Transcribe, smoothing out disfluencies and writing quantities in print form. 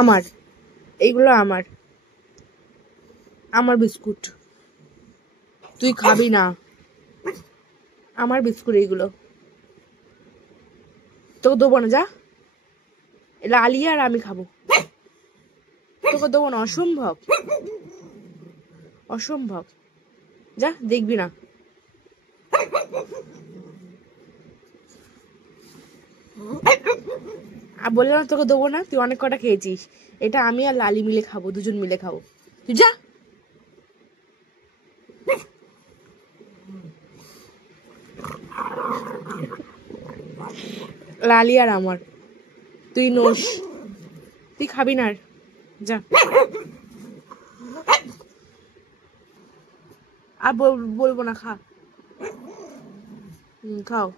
আমার, এইগুলো আমার, আমার বিস্কুট, তুই খাবি না, আমার বিস্কুট এইগুলো, তোকে দেবো না, যা, লালি আর আমি খাবো, তোকে দেবো না, অসম্ভব, অসম্ভব, যা, দেখবি না। আর বললাম না তোকে দেবো না, তুই অনেক কটা খেয়েছিস, এটা আমি আর লালি মিলে খাবো, দুজন মিলে খাবো, তুই যা। লালি আর আমার, তুই নোস, তুই খাবি না আর, যা। আর বলবো না, খা, খাও।